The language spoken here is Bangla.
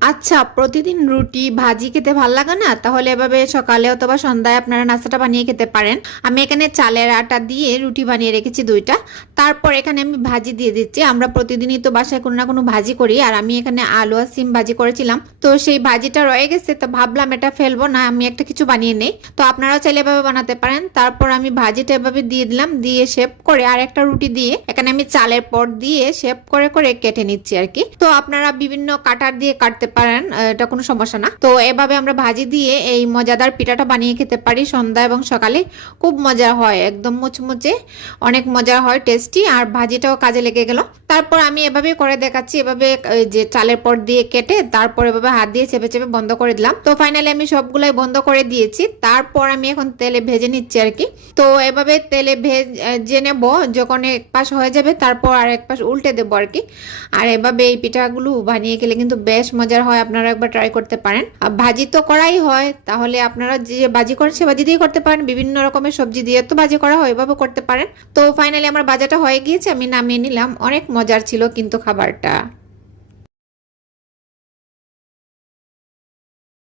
আচ্ছা, প্রতিদিন রুটি ভাজি খেতে ভাল লাগে না? তাহলে এভাবে সকালে অথবা সন্ধ্যায় আপনারা নাস্তাটা বানিয়ে খেতে পারেন। আমি এখানে চালের আটা দিয়ে রুটি বানিয়ে রেখেছি 2টা। তারপর এখানে আমি ভাজি দিয়ে দিচ্ছি। আমরা প্রতিদিনই তো বাসায় কোনো না কোনো ভাজি করি, আর আমি এখানে আলু আর সিম ভাজি করেছিলাম। তো সেই ভাজিটা রয়ে গেছে, তো ভাবলাম এটা ফেলবো না, আমি একটা কিছু বানিয়ে নেই। তো আপনারাও চাইলে এভাবে বানাতে পারেন। তারপর আমি ভাজিটা এভাবে দিয়ে দিলাম, দিয়ে শেপ করে আর একটা রুটি দিয়ে এখানে আমি চালের পর দিয়ে শেপ করে করে কেটে নিচ্ছি আর কি। তো আপনারা বিভিন্ন কাটার দিয়ে কাটতে পারেন, এটা কোনো সমস্যা না। তো এভাবে আমরা ভাজি দিয়ে এই মজাদার পিঠাটা বানিয়ে খেতে পারি সন্ধ্যা এবং সকালে। খুব মজা হয়, একদম মুচমুচে, অনেক মজা হয়, টেস্টি, আর ভাজিটাও কাজে লেগে গেল। তারপর আমি এভাবে করে দেখাচ্ছি, এভাবে যে চালের পর দিয়ে কেটে তারপর এভাবে হাত দিয়ে চেপে চেপে বন্ধ করে দিলাম। তো ফাইনালি আমি সবগুলাই বন্ধ করে দিয়েছি। তারপর আমি এখন তেলে ভেজে নিচ্ছি আর কি। তো এভাবে তেলে ভেজে নেব, যখন এক পাশ হয়ে যাবে তারপর আর এক পাশ উল্টে দেবো আর কি। আর এভাবে এই পিঠাগুলো বানিয়ে খেলে কিন্তু বেশ মজার হয়, আপনারা একবার ট্রাই করতে পারেন। আর ভাজি তো করাই হয়, তাহলে আপনারা যে ভাজি করেন সে ভাজি দিয়ে করতে পারেন, বিভিন্ন রকমের সবজি দিয়ে তো ভাজি করা হয়, এভাবে করতে পারেন। তো ফাইনালি আমার ভাজাটা হয়ে গিয়েছে, আমি নামিয়ে নিলাম। অনেক মজার ছিল কিন্তু খাবারটা।